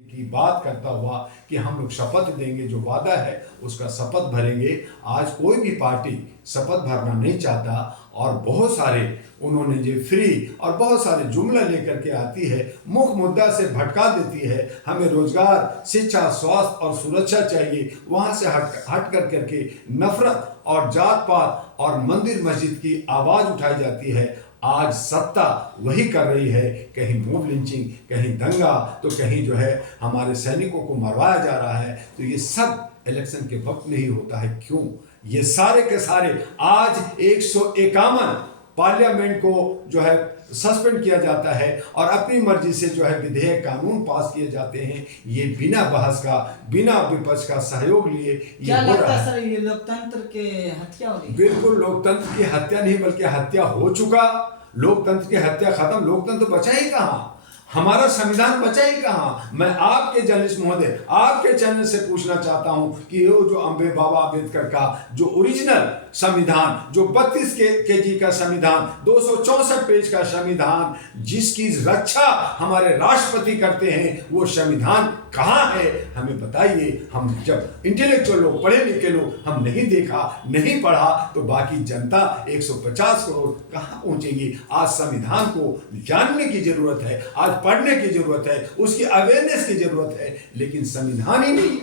की बात करता हुआ कि हम लोग शपथ देंगे, जो वादा है उसका शपथ भरेंगे। आज कोई भी पार्टी शपथ भरना नहीं चाहता और बहुत सारे उन्होंने जो फ्री और बहुत सारे जुमला लेकर के आती है, मुख्य मुद्दा से भटका देती है। हमें रोजगार, शिक्षा, स्वास्थ्य और सुरक्षा चाहिए, वहाँ से हट कर करके नफरत और जात पात और मंदिर मस्जिद की आवाज़ उठाई जाती है। आज सत्ता वही कर रही है, कहीं मॉब लिंचिंग, कहीं दंगा, तो कहीं जो है हमारे सैनिकों को मरवाया जा रहा है। तो ये सब इलेक्शन के वक्त में ही होता है। क्यों? ये सारे के सारे आज 151 पार्लियामेंट को जो है सस्पेंड किया जाता है और अपनी मर्जी से जो है विधेयक कानून पास किए जाते हैं। ये बिना बहस का, बिना विपक्ष का सहयोग लिए ये हो रहा है। सर, ये लोकतंत्र के हत्या हो रही है? बिल्कुल लोकतंत्र की हत्या नहीं बल्कि हत्या हो चुका। लोकतंत्र की हत्या खत्म, लोकतंत्र बचा ही कहाँ, हमारा संविधान बचा ही कहाँ। मैं आपके जर्नलिस्ट महोदय, आपके चैनल से पूछना चाहता हूं कि ये जो बाबा अम्बेडकर का जो ओरिजिनल संविधान, जो 32 केजी का संविधान, 264 पेज का संविधान, जिसकी रक्षा हमारे राष्ट्रपति करते हैं, वो संविधान कहाँ है? हमें बताइए। हम जब इंटेलेक्चुअल लोग, पढ़े लिखे लोग, हम नहीं देखा, नहीं पढ़ा, तो बाकी जनता 150 करोड़ कहाँ पहुंचेगी? आज संविधान को जानने की जरूरत है, आज पढ़ने की जरूरत है, उसकी अवेयरनेस की जरूरत है, लेकिन संविधान ही नहीं।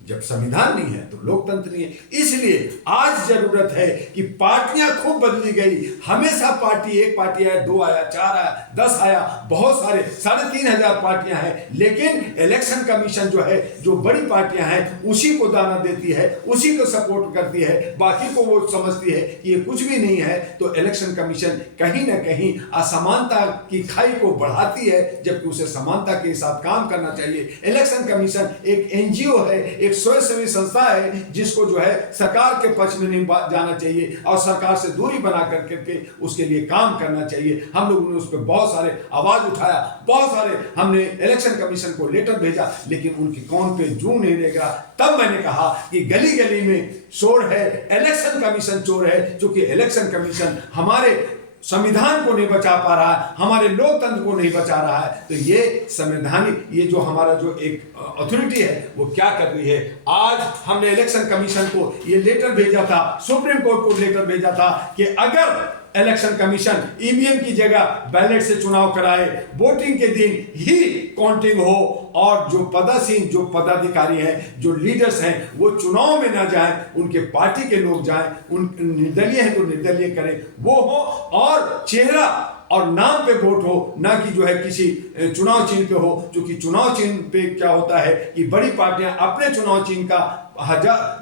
जब संविधान नहीं है तो लोकतंत्र नहीं है। इसलिए आज जरूरत है कि पार्टियां खूब बदली गई। हमेशा पार्टी, एक पार्टी आया, 2 आया, 4 आया, 10 आया, बहुत सारे 3,500 पार्टियां हैं, लेकिन इलेक्शन कमीशन जो है, जो बड़ी पार्टियां हैं, उसी को दाना देती है, उसी को सपोर्ट करती है, बाकी को वो समझती है कि ये कुछ भी नहीं है। तो इलेक्शन कमीशन कहीं ना कहीं असमानता की खाई को बढ़ाती है, जबकि उसे समानता के साथ काम करना चाहिए। इलेक्शन कमीशन एक एनजीओ है, एक स्वयंसेवी संस्था है, जिसको जो है सरकार के पक्ष में नहीं जाना चाहिए और सरकार से दूरी बना करके उसके लिए काम करना चाहिए। हम लोगों ने उस पर बहुत सारे आवाज उठाया, बहुत सारे हमने इलेक्शन कमीशन को लेटर भेजा, लेकिन उनकी कौन पे जू नहीं देगा। तब मैंने कहा कि गली गली में शोर है, इलेक्शन कमीशन चोर है, क्योंकि इलेक्शन कमीशन हमारे संविधान को नहीं बचा पा रहा है, हमारे लोकतंत्र को नहीं बचा रहा है। तो ये संवैधानिक, ये जो हमारा जो एक अथॉरिटी है, वो क्या कर रही है? आज हमने इलेक्शन कमीशन को ये लेटर भेजा था, सुप्रीम कोर्ट को लेटर भेजा था कि अगर इलेक्शन कमीशन ईवीएम की जगह बैलेट से चुनाव कराए, वोटिंग के दिन ही काउंटिंग हो, और जो पदासीन, जो पदाधिकारी हैं, जो लीडर्स हैं, वो चुनाव में ना जाएं, उनके पार्टी के लोग जाएं, उन निर्दलीय हैं तो निर्दलीय करें, वो हो, और चेहरा और नाम पे वोट हो, ना कि जो है किसी चुनाव चिन्ह पे हो। क्योंकि चुनाव चिन्ह पे क्या होता है कि बड़ी पार्टियां अपने चुनाव चिन्ह का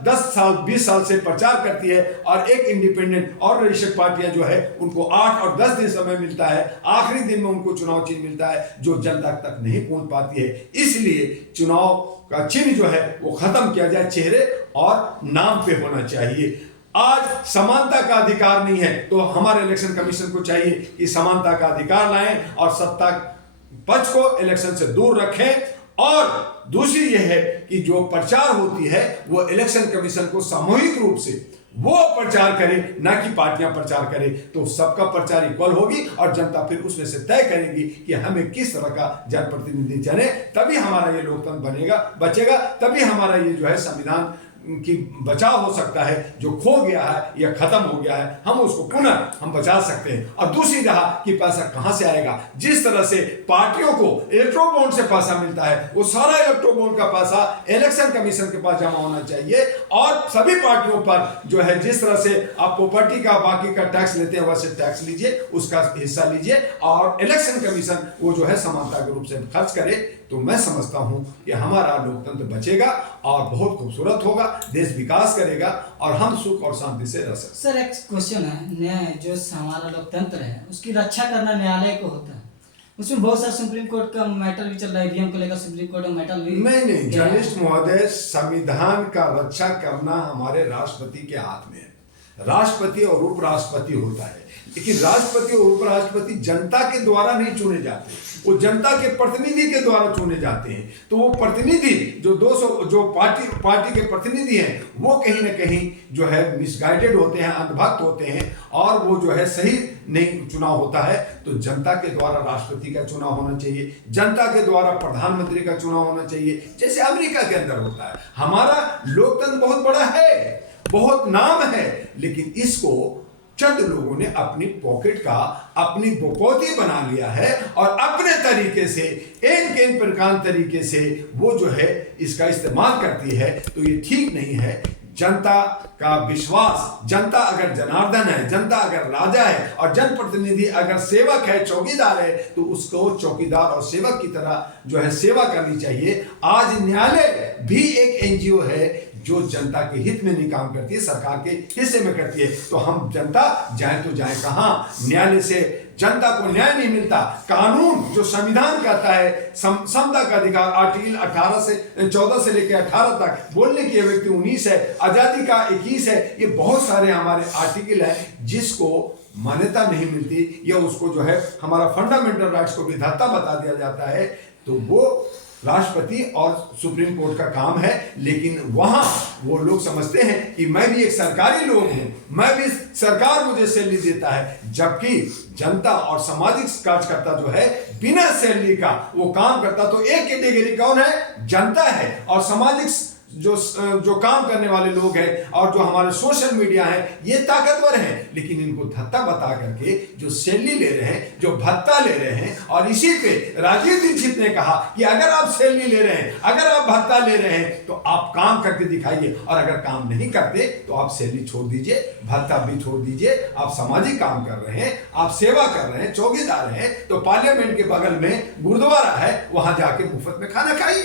10 साल 20 साल से प्रचार करती है, और एक इंडिपेंडेंट और रजिस्टर्ड पार्टियां जो है उनको 8 और 10 दिन समय मिलता है, आखिरी दिन में उनको चुनाव चिन्ह मिलता है, जो जनता तक नहीं पहुंच पाती है। इसलिए चुनाव का चिन्ह जो है वो खत्म किया जाए, चेहरे और नाम पे होना चाहिए। आज समानता का अधिकार नहीं है, तो हमारे इलेक्शन कमीशन को चाहिए कि समानता का अधिकार लाएं और सत्ता पक्ष को इलेक्शन से दूर रखें। और दूसरी यह है कि जो प्रचार होती है वो इलेक्शन कमीशन को सामूहिक रूप से वो प्रचार करे, ना कि पार्टियां प्रचार करें। तो सबका प्रचार इक्वल होगी और जनता फिर उसमें से तय करेगी कि हमें किस तरह का जनप्रतिनिधि चुने। तभी हमारा ये लोकतंत्र बनेगा, बचेगा, तभी हमारा ये जो है संविधान की बचाव हो सकता है। जो खो गया है या खत्म हो गया है, हम उसको पुनः हम बचा सकते हैं। और दूसरी रहा कि पैसा कहां से आएगा। जिस तरह से पार्टियों को इलेक्ट्रो बॉन्ड से पैसा मिलता है, वो सारा इलेक्ट्रो बॉन्ड का पैसा इलेक्शन कमीशन के पास जमा होना चाहिए। और सभी पार्टियों पर जो है, जिस तरह से आप प्रॉपर्टी का बाकी का टैक्स लेते हैं, वैसे टैक्स लीजिए, उसका हिस्सा लीजिए, और इलेक्शन कमीशन वो जो है समानता के रूप से खर्च करे। तो मैं समझता हूं कि हमारा लोकतंत्र बचेगा और बहुत खूबसूरत होगा, देश विकास करेगा और हम सुख और शांति से रह सकते। सर, एक क्वेश्चन है, न्याय जो हमारा लोकतंत्र है उसकी रक्षा करना न्यायालय को होता है। उसमें बहुत सारा सुप्रीम कोर्ट का मैटर भी चल रहा है, ईवीएम को लेकर सुप्रीम कोर्ट में मैटर भी नहीं, जर्नलिस्ट महोदय, संविधान का रक्षा करना हमारे राष्ट्रपति के हाथ में है। राष्ट्रपति और उपराष्ट्रपति होता है, लेकिन राष्ट्रपति और उपराष्ट्रपति जनता के द्वारा नहीं चुने जाते, वो जनता के प्रतिनिधि के द्वारा चुने जाते हैं। तो वो प्रतिनिधि जो 200 जो पार्टी के प्रतिनिधि हैं वो कहीं ना कहीं जो है मिसगाइडेड होते हैं, अंधभक्त होते हैं, और वो जो है सही नहीं चुनाव होता है। तो जनता के द्वारा राष्ट्रपति का चुनाव होना चाहिए, जनता के द्वारा प्रधानमंत्री का चुनाव होना चाहिए, जैसे अमेरिका के अंदर होता है। हमारा लोकतंत्र बहुत बड़ा है, बहुत नाम है, लेकिन इसको चंद लोगों ने अपनी पॉकेट का अपनी बकौती बना लिया है और अपने तरीके से इन प्रकार तरीके से वो जो है इसका इस्तेमाल करती है। तो ये ठीक नहीं है। जनता का विश्वास, जनता अगर जनार्दन है, जनता अगर राजा है और जनप्रतिनिधि अगर सेवक है, चौकीदार है, तो उसको चौकीदार और सेवक की तरह जो है सेवा करनी चाहिए। आज न्यायालय भी एक एनजीओ है जो जनता के हित में नहीं काम करती है, सरकार के हिस्से में करती है। तो हम जनता जाए तो जाए कहां? न्यायालय से जनता को न्याय नहीं मिलता। कानून जो संविधान कहता है समता का अधिकार, आर्टिकल 14 से लेकर 18 तक, बोलने की व्यक्ति 19 है, आजादी का 21 है, ये बहुत सारे हमारे आर्टिकल है जिसको मान्यता नहीं मिलती, या उसको जो है हमारा फंडामेंटल राइट्स को भी धत्ता बता दिया जाता है। तो वो राष्ट्रपति और सुप्रीम कोर्ट का काम है, लेकिन वहां वो लोग समझते हैं कि मैं भी एक सरकारी लोग हूं, मैं भी, सरकार मुझे सैलरी देता है, जबकि जनता और सामाजिक कार्यकर्ता जो है बिना सैलरी का वो काम करता। तो एक कैटेगरी कौन है? जनता है। और सामाजिक जो काम करने वाले लोग हैं और जो हमारे सोशल मीडिया है, ये ताकतवर हैं, लेकिन इनको धत्ता बता करके जो सैलरी ले रहे हैं, जो भत्ता ले रहे हैं। और इसी पे राजीव दीक्षित ने कहा कि अगर आप सैलरी ले रहे हैं, अगर आप भत्ता ले रहे हैं, तो आप काम करके दिखाइए, और अगर काम नहीं करते तो आप सैलरी छोड़ दीजिए, भत्ता भी छोड़ दीजिए। आप सामाजिक काम कर रहे हैं, आप सेवा कर रहे हैं, चौकीदार हैं, तो पार्लियामेंट के बगल में गुरुद्वारा है, वहां जाके मुफ्त में खाना खाइए,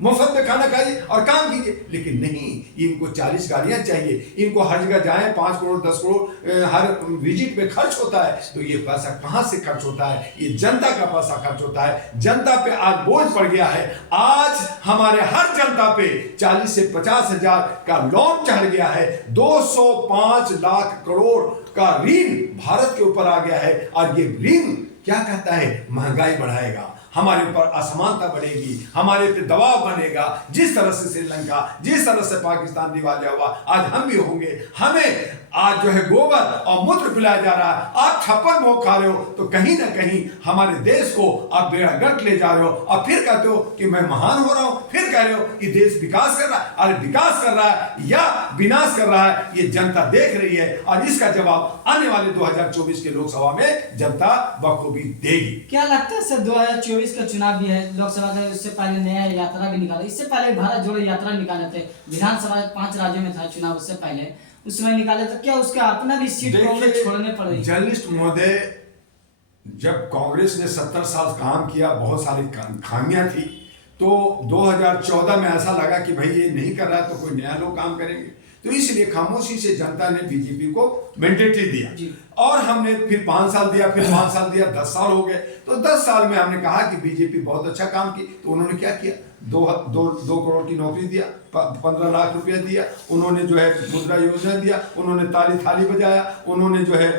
मुफ्त में खाना खाइए और काम कीजिए। लेकिन नहीं, इनको 40 गाड़ियां चाहिए, इनको हर जगह जाए, 5 करोड़ 10 करोड़ हर विजिट पे खर्च होता है। तो ये पैसा कहां से खर्च होता है? ये जनता का पैसा खर्च होता है। जनता पे आज बोझ पड़ गया है। आज हमारे हर जनता पे 40 से 50 हजार का लोन चढ़ गया है। 205 लाख करोड़ का ऋण भारत के ऊपर आ गया है। और ये ऋण क्या कहता है? महंगाई बढ़ाएगा, हमारे ऊपर असमानता बढ़ेगी, हमारे पे दबाव बनेगा। जिस तरह से श्रीलंका, जिस तरह से पाकिस्तान दिवालिया हुआ, आज हम भी होंगे। हमें आज जो है गोबर और मूत्र पिलाया जा रहा है, आप 56 भोग खा रहे हो, तो कहीं ना कहीं हमारे देश को आप बेड़ागर्क ले जा रहे हो। और फिर कहते हो कि मैं महान हो रहा हूं, फिर कह रहे हो कि देश विकास कर रहा है। अरे विकास कर रहा है या विनाश कर रहा है, ये जनता देख रही है, और इसका जवाब आने वाले 2024 के लोकसभा में जनता बखूबी देगी। क्या लगता है सर, 2024 का चुनाव भी है, लोकसभा का, उससे पहले नया यात्रा भी निकाला। इससे पहले भारत जोड़ो यात्रा निकाले थे, विधानसभा 5 राज्यों में था चुनाव, उससे पहले उस समय निकाले तो क्या उसका अपना भी सीट को छोड़ने पड़े? जर्नलिस्ट महोदय, जब कांग्रेस ने 70 साल काम किया, बहुत सारी खामियां थी, तो 2014 में ऐसा लगा कि भाई ये नहीं कर रहा है तो कोई नया लोग काम करेंगे। तो इसलिए खामोशी से जनता ने बीजेपी को मैंडेटरी दिया, और हमने फिर 5 साल दिया, फिर 5 साल दिया, 10 साल हो गए। तो 10 साल में हमने कहा कि बीजेपी बहुत अच्छा काम की। तो उन्होंने क्या किया? 2 करोड़ की नौकरी दिया, 15 लाख रुपया दिया, उन्होंने जो है मुद्रा योजना दिया, उन्होंने ताली थाली बजाया, उन्होंने जो है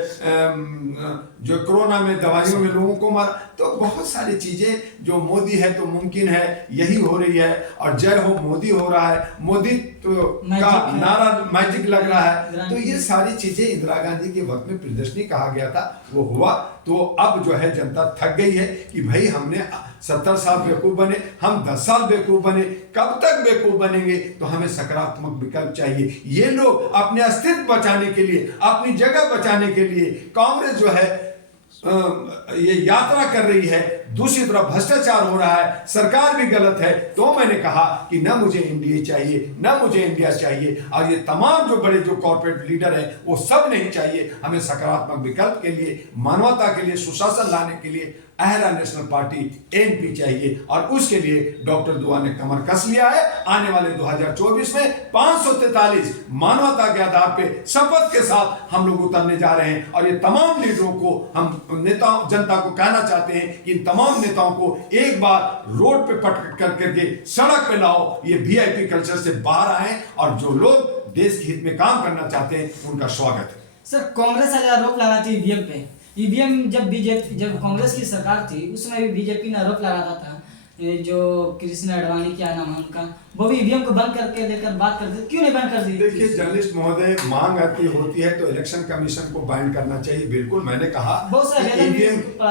जो कोरोना में दवाइयों में लोगों को मारा। तो बहुत सारी चीजें जो मोदी है तो मुमकिन है, यही हो रही है। और जय हो मोदी हो रहा है, मोदी तो का नारा मैजिक लग रहा है। तो ये सारी चीजें इंदिरा गांधी के वक्त में प्रदर्शनी कहा गया था, वो हुआ। तो अब जो है जनता थक गई है कि भाई हमने 70 साल बेवकूफ बने, हम 10 साल बेवकूफ बने, कब तक बेवकूफ बनेंगे? तो हमें सकारात्मक विकल्प चाहिए। ये लोग अपने अस्तित्व बचाने के लिए, अपनी जगह बचाने के लिए, कांग्रेस जो है ये यात्रा कर रही है, दूसरी तरफ भ्रष्टाचार हो रहा है, सरकार भी गलत है। तो मैंने कहा कि न मुझे एनडीए चाहिए, न मुझे इंडिया चाहिए, और ये तमाम जो बड़े जो कॉर्पोरेट लीडर हैं वो सब नहीं चाहिए। हमें सकारात्मक विकल्प के लिए, मानवता के लिए, सुशासन लाने के लिए अहरा नेशनल पार्टी एनपी चाहिए। और उसके लिए डॉक्टर दुआ ने कमर कस लिया है। आने वाले 2024 में 543 मानवता के आधार पे शपथ के साथ हम लोग उतरने जा रहे हैं। और ये तमाम लीडरों को, हम नेताओं, जनता को कहना चाहते हैं कि इन तमाम नेताओं को एक बार रोड पे पट करके सड़क पे लाओ, ये वीआईपी कल्चर से बाहर आए, और जो लोग देश के हित में काम करना चाहते हैं उनका स्वागत है। सर कांग्रेस आज आरोप लगाती है ईवीएम पे। ईवीएम जब कांग्रेस की सरकार थी उस समय भी बीजेपी ने आरोप लगाता था, ये जो कृष्ण अडवाणी क्या नाम है उनका, वो भी ईवीएम को बंद करके लेकर बात करते, क्यों नहीं बंद कर दी? देखिए जर्नलिस्ट महोदय, मांग आती होती है तो इलेक्शन कमीशन को बाइंड करना चाहिए। बिल्कुल मैंने कहा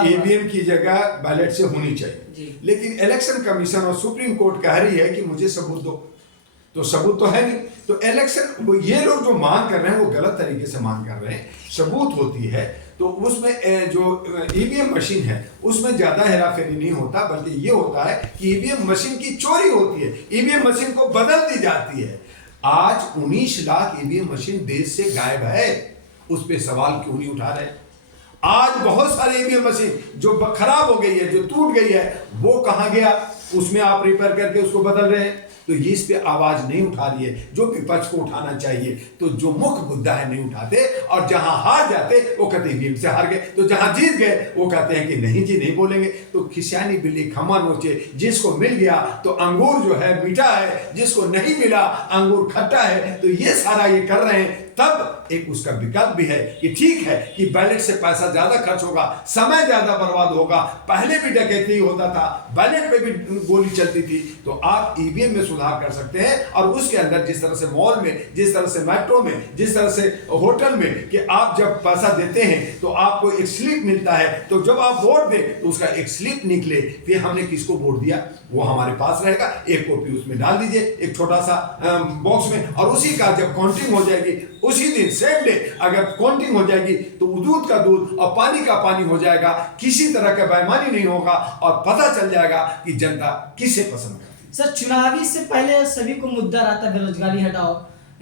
ईवीएम की जगह बैलेट से होनी चाहिए, लेकिन इलेक्शन कमीशन और सुप्रीम कोर्ट कह रही है कि मुझे सबूत दो, तो सबूत तो है नहीं। तो इलेक्शन ये लोग जो मांग कर रहे हैं वो गलत तरीके से मांग कर रहे हैं। सबूत होती है तो उसमें जो ईवीएम मशीन है उसमें ज्यादा हेराफेरी नहीं होता, बल्कि ये होता है कि ईवीएम मशीन की चोरी होती है, ईवीएम मशीन को बदल दी जाती है। आज 19 लाख ईवीएम मशीन देश से गायब है, उस पर सवाल क्यों नहीं उठा रहे? आज बहुत सारे ईवीएम मशीन जो खराब हो गई है, जो टूट गई है, वो कहां गया? उसमें आप रिपेयर करके उसको बदल रहे हैं। तो ये इस पे आवाज नहीं उठा रही है, जो विपक्ष को उठाना चाहिए। तो जो मुख्य मुद्दा है नहीं उठाते, और जहां हार जाते वो कहते हैं ईवीएम से हार गए, तो जहां जीत गए वो कहते हैं कि नहीं जी नहीं बोलेंगे। तो खिसियानी बिल्ली खम्मा नोचे, जिसको मिल गया तो अंगूर जो है मीठा है, जिसको नहीं मिला अंगूर खट्टा है। तो ये सारा ये कर रहे हैं। तब एक उसका विकल्प भी है कि ठीक है कि बैलेट से पैसा ज्यादा खर्च होगा, समय ज्यादा बर्बाद होगा, पहले भी डकैती होता था, बैलेट पे भी गोली चलती थी, तो आप ईवीएम में सुधार कर सकते हैं। और उसके अंदर जिस तरह से मॉल में, जिस तरह से मेट्रो में, जिस तरह से होटल में, कि आप जब पैसा देते हैं तो आपको एक स्लिप मिलता है, तो जब आप वोट दें तो उसका एक स्लिप निकले कि हमने किसको वोट दिया, वो हमारे पास रहेगा। एक कॉपी उसमें डाल दीजिए एक छोटा सा बॉक्स में, और उसी का जब काउंटिंग हो जाएगी उसी दिन सेम डे अगर काउंटिंग हो जाएगी तो दूध का दूध और पानी का पानी हो जाएगा, किसी तरह का बेईमानी नहीं होगा, और पता चल जाएगा कि जनता किसे पसंद करती है। सर चुनावी से पहले सभी को मुद्दा रहता, बेरोजगारी हटाओ,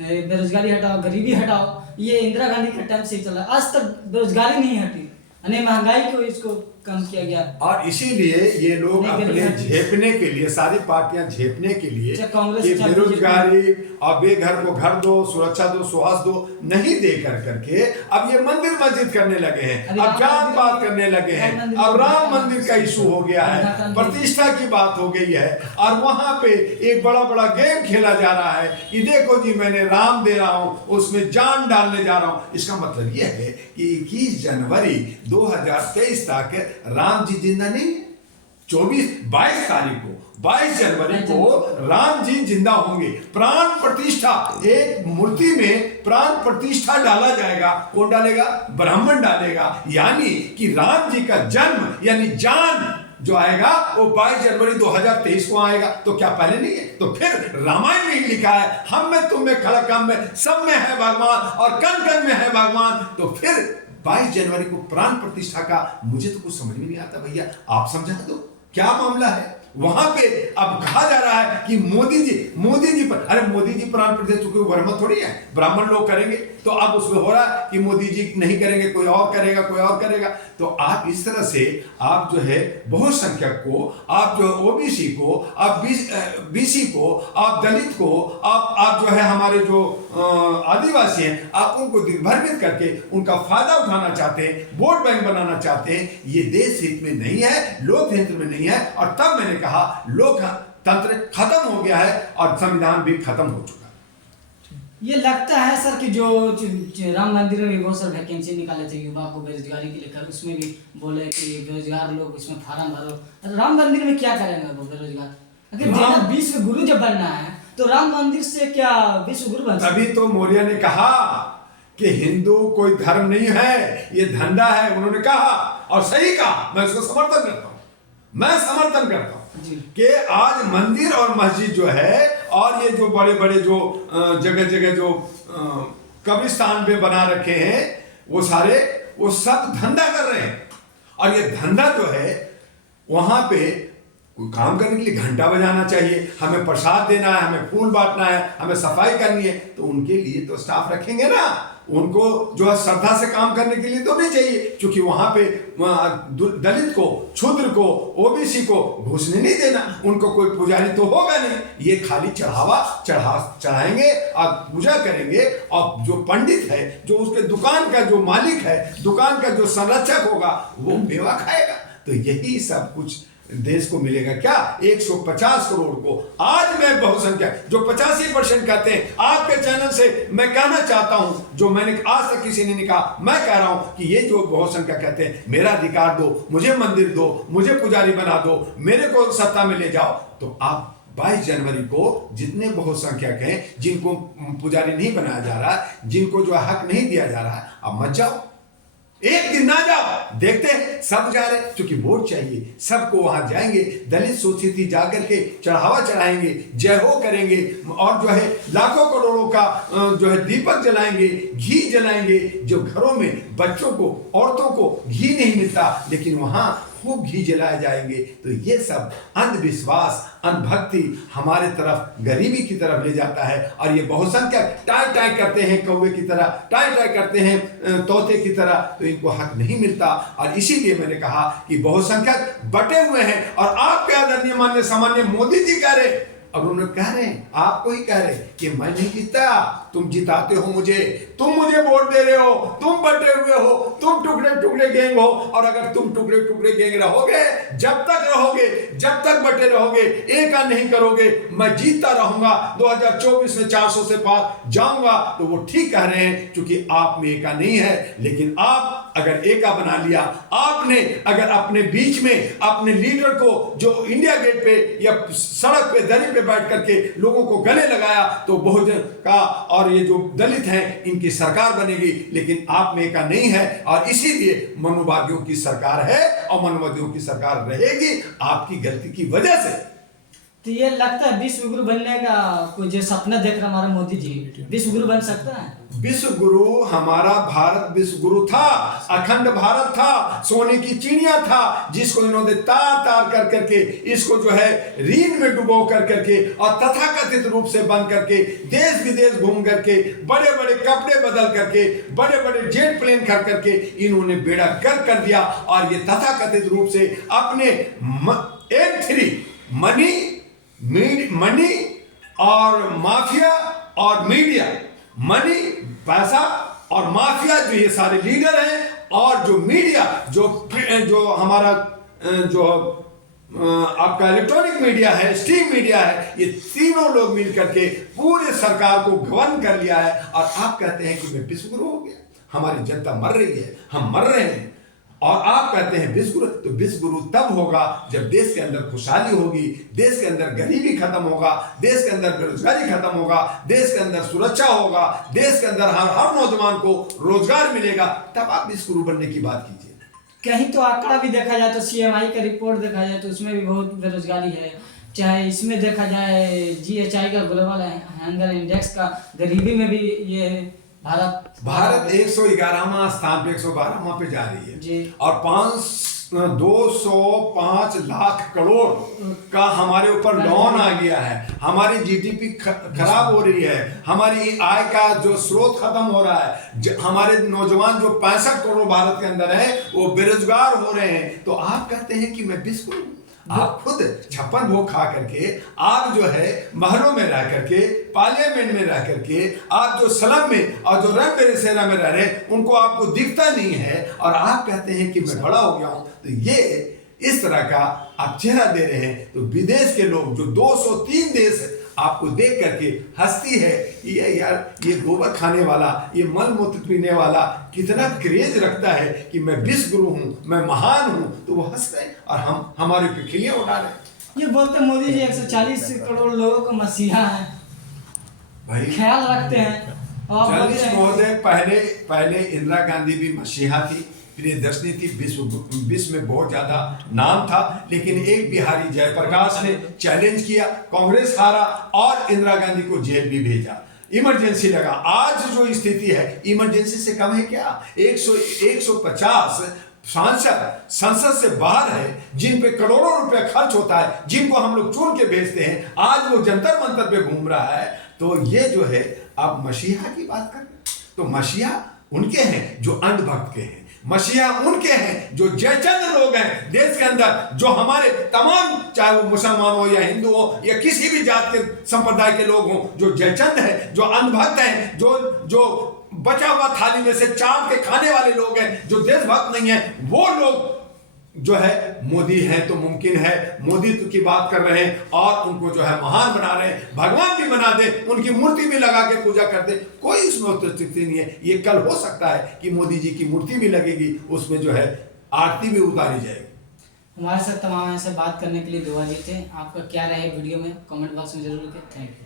बेरोजगारी हटाओ, गरीबी हटाओ। ये इंदिरा गांधी के टाइम से चला, आज तक बेरोजगारी नहीं हटी, महंगाई को इसको कम किया गया। और इसीलिए ये लोग अपने झेपने के लिए, सारी पार्टियां झेपने के लिए कि बेरोजगारी और बेघर को घर दो, सुरक्षा दो, स्वास्थ्य दो, नहीं दे करके अब ये मंदिर मस्जिद करने लगे हैं, अब जात पात करने लगे हैं, अब राम मंदिर का इशू हो गया है, प्रतिष्ठा की बात हो गई है, और वहां पे एक बड़ा बड़ा गेम खेला जा रहा है कि देखो जी मैंने राम दे रहा हूं, उसमें जान डालने जा रहा हूं। इसका मतलब यह है कि 21 जनवरी 2023 तक राम जी जिंदा नहीं है। 22 तारीख को, 22 जनवरी को राम जी जिंदा होंगे। प्राण प्रतिष्ठा, एक मूर्ति में प्राण प्रतिष्ठा डाला जाएगा। कौन डालेगा? ब्राह्मण डालेगा। यानी कि राम जी का जन्म यानी जान जो आएगा वो 22 जनवरी 2023 को आएगा। तो क्या पहले नहीं है? तो फिर रामायण में लिखा है, हम में तुम में खड़कम में सब में है भगवान और कण कण में है भगवान। तो फिर 22 जनवरी को प्राण प्रतिष्ठा का मुझे तो कुछ समझ में नहीं आता भैया, आप समझा दो क्या मामला है वहां पे। अब कहा जा रहा है कि मोदी जी पर, अरे मोदी जी प्राण प्रतिष्ठा, चूंकि वो ब्राह्मण थोड़ी है, ब्राह्मण लोग करेंगे, तो अब उसमें हो रहा है कि मोदी जी नहीं करेंगे, कोई और करेगा, कोई और करेगा। तो आप इस तरह से आप जो है बहुसंख्यक को, आप जो ओबीसी को, आप बीसी को, आप दलित को, आप जो है हमारे जो आदिवासी हैं, आप उनको दिग्भ्रमित करके उनका फायदा उठाना चाहते हैं, वोट बैंक बनाना चाहते हैं। ये देश हित में नहीं है, लोकतंत्र में नहीं है। और तब मैंने कहा लोकतंत्र खत्म हो गया है और संविधान भी खत्म हो चुका है। ये लगता है सर कि जो राम मंदिर में भी बहुत सारे वैकेंसी निकाले थे युवा को बेरोजगारी के लेकर, उसमें भी बोले कि बेरोजगार लोग उसमें फार्म भरो। राम मंदिर में क्या करेंगे वो बेरोजगार? अगर विश्व गुरु जब बनना है तो राम मंदिर से क्या विश्व गुरु बन? तभी तो मौर्य ने कहा कि हिंदू कोई धर्म नहीं है, ये धंधा है। उन्होंने कहा और सही कहा, मैं उसको समर्थन करता हूं, मैं समर्थन करता हूं कि आज मंदिर और मस्जिद जो है, और ये जो बड़े बड़े जो जगह जगह जो कब्रिस्तान पे बना रखे हैं, वो सारे वो सब धंधा कर रहे हैं। और ये धंधा जो है वहां पे कोई काम करने के लिए घंटा बजाना चाहिए, हमें प्रसाद देना है, हमें फूल बांटना है, हमें सफाई करनी है, तो उनके लिए तो स्टाफ रखेंगे ना। उनको जो है श्रद्धा से काम करने के लिए तो नहीं चाहिए, क्योंकि वहां पे दलित को, क्षुद्र को, ओबीसी को घुसने नहीं देना। उनको कोई पुजारी तो होगा नहीं, ये खाली चढ़ाएंगे और पूजा करेंगे। और जो पंडित है, जो उसके दुकान का जो मालिक है, दुकान का जो संरक्षक होगा, वो मेवा खाएगा। तो यही सब कुछ देश को मिलेगा क्या? 150 करोड़ को। आज मैं बहुसंख्यक जो 85% कहते हैं, आपके चैनल से मैं कहना चाहता हूं, जो मैंने आज तक किसी ने नहीं कहा, मैं कह रहा हूं कि ये जो बहुसंख्यक कहते हैं मेरा अधिकार दो, मुझे मंदिर दो, मुझे पुजारी बना दो, मेरे को सत्ता में ले जाओ, तो आप 22 जनवरी को जितने बहुसंख्यक हैं, जिनको पुजारी नहीं बनाया जा रहा, जिनको जो हक नहीं दिया जा रहा, अब मत जाओ, एक दिन ना जाओ, देखते हैं सब जा रहे, क्योंकि वोट चाहिए, सबको वहां जाएंगे, दलित शोषित जाकर के चढ़ावा चढ़ाएंगे, जय हो करेंगे, और जो है लाखों करोड़ों का जो है दीपक जलाएंगे, घी जलाएंगे, जो घरों में बच्चों को, औरतों को घी नहीं मिलता, लेकिन वहां खूब घी जलाए जाएंगे। तो ये सब अंधविश्वास, अंधभक्ति हमारे तरफ, गरीबी की तरफ ले जाता है। और ये बहुसंख्यक टाई टाई करते हैं, कौवे की तरह टाई टाई करते हैं, तोते की तरह, तो इनको हक नहीं मिलता। और इसीलिए मैंने कहा कि बहुसंख्यक बटे हुए हैं, और आपके आदरणीय माननीय सामान्य मोदी जी कह रहे, अब उन्होंने कह रहे हैं, आपको ही कह रहे कि मैं नहीं जीता, तुम जिताते हो मुझे, तुम मुझे वोट दे रहे हो, तुम बटे हुए हो, तुम टुकड़े टुकड़े गैंग हो, और अगर तुम टुकड़े टुकड़े गैंग रहोगे, जब तक रहोगे, जब तक बटे रहोगे, एक नहीं करोगे, मैं जीतता रहूंगा, 2024 में 400 से पार जाऊंगा। तो वो ठीक कह रहे हैं, क्योंकि आप में एका नहीं है, लेकिन आप अगर एका बना लिया, आपने अगर अपने बीच में अपने लीडर को जो इंडिया गेट पे या सड़क पे दरी पे बैठ करके लोगों को गले लगाया, तो बहुजन का और ये जो दलित हैं इनकी सरकार बनेगी, लेकिन आप में एका नहीं है, और इसीलिए मनुवादियों की सरकार है, और मनुवादियों की सरकार रहेगी आपकी गलती की वजह से। तो ये लगता है विश्व गुरु बनने का कोई जो सपना देख रहा हमारे मोदी जी, विश्व गुरु बन सकता है? विश्व गुरु, हमारा भारत विश्व गुरु था, अखंड भारत था, सोने की चिड़िया था, जिसको इन्होंने तार तार कर करके, इसको जो है रीन में डुबो कर करके, और तथाकथित रूप से बन करके, देश विदेश घूम करके, बड़े बड़े कपड़े बदल करके, बड़े बड़े जेट प्लेन कर करके इन्होंने बेड़ा गर्क कर दिया। और ये तथाकथित रूप से अपने M3 मनी और माफिया और मीडिया, मनी, पैसा और माफिया, जो ये सारे लीडर हैं, और जो मीडिया, जो हमारा जो आपका इलेक्ट्रॉनिक मीडिया है, स्ट्रीम मीडिया है, ये तीनों लोग मिलकर के पूरे सरकार को गवर्न कर लिया है। और आप कहते हैं कि मैं विश्व गुरु हो गया, हमारी जनता मर रही है, हम मर रहे हैं, और आप कहते हैं विश्व गुरु। तो विश्व गुरु तब होगा जब देश के अंदर खुशहाली होगी, देश के अंदर गरीबी खत्म होगा, देश के अंदर बेरोजगारी खत्म होगा, देश के अंदर सुरक्षा होगा, देश के अंदर हर नौजवान को रोजगार मिलेगा, तब आप विश्व गुरु बनने की बात कीजिए। कहीं तो आंकड़ा भी देखा जाए, तो CMI का रिपोर्ट देखा जाए तो उसमें भी बहुत बेरोजगारी है, चाहे इसमें देखा जाए GHI का ग्लोबल हंगर इंडेक्स का, गरीबी में भी ये भारत 111वां स्थान पे 112वां पे जा रही है जी। और 205 लाख करोड़ का हमारे ऊपर लोन आ गया है, हमारी GDP खराब हो रही है, हमारी आय का जो स्रोत खत्म हो रहा है, हमारे नौजवान जो 65 करोड़ भारत के अंदर है वो बेरोजगार हो रहे हैं। तो आप कहते हैं कि मैं विश्व गुरु, आप खुद 56 भोग खा करके, आप जो है महलों में रह करके, पार्लियामेंट में रह करके, आप जो स्लम में और जो रंग बेरेसेरा में रह रहे हैं, उनको आपको दिखता नहीं है, और आप कहते हैं कि मैं बड़ा हो गया हूं। तो ये इस तरह का आप चेहरा दे रहे हैं, तो विदेश के लोग जो 203 देश आपको देख करके हंसती है, ये यार ये गोबर खाने वाला, ये मल मूत्र पीने वाला कितना क्रेज रखता है कि मैं विश्व गुरु हूँ, मैं महान हूँ, तो वो हंसते हैं और हम हमारे पे खिलियां उड़ा रहे हैं। ये बोलते मोदी जी 140 करोड़ लोगों को मसीहा है, भाई ख्याल रखते हैं। चालीस महोदय पहले इंदिरा गांधी भी मसीहा थी, प्रियदर्शनी थी, विश्व में बहुत ज्यादा नाम था, लेकिन एक बिहारी जयप्रकाश ने चैलेंज किया, कांग्रेस हारा और इंदिरा गांधी को जेल भी भेजा, इमरजेंसी लगा। आज जो स्थिति है इमरजेंसी से कम है क्या? 150 सांसद संसद से बाहर है, जिन पे करोड़ों रुपए खर्च होता है, जिनको हम लोग चुन के भेजते हैं, आज वो जंतर मंतर पे घूम रहा है। तो ये जो है आप मसीहा की बात कर रहे हैं, तो मसीहा उनके हैं जो अंधभक्त के हैं, मसीहा उनके हैं जो जयचंद लोग हैं देश के अंदर, जो हमारे तमाम, चाहे वो मुसलमान हो या हिंदू हो या किसी भी जात के संप्रदाय के लोग हों, जो जयचंद हैं, जो अंधभक्त हैं, जो बचा हुआ थाली में से चाट के खाने वाले लोग हैं, जो देशभक्त नहीं है, वो लोग जो है मोदी है तो मुमकिन है, मोदी की बात कर रहे हैं और उनको जो है महान बना रहे हैं, भगवान भी बना दे, उनकी मूर्ति भी लगा के पूजा कर दे, कोई उसमें उत्पत्ति नहीं है। ये कल हो सकता है कि मोदी जी की मूर्ति भी लगेगी, उसमें जो है आरती भी उतारी जाएगी। हमारे साथ तमाम ऐसे बात करने के लिए दुआ जी थे। आपका क्या रहे वीडियो में कमेंट बॉक्स में जरूर लिखें। Thank you.